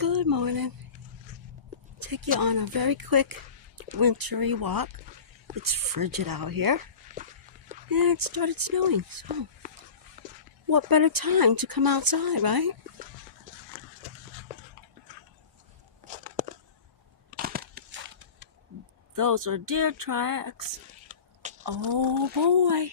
Good morning. Take you on a very quick wintry walk. It's frigid out here and it started snowing, so what better time to come outside, right? Those are deer tracks. Oh boy.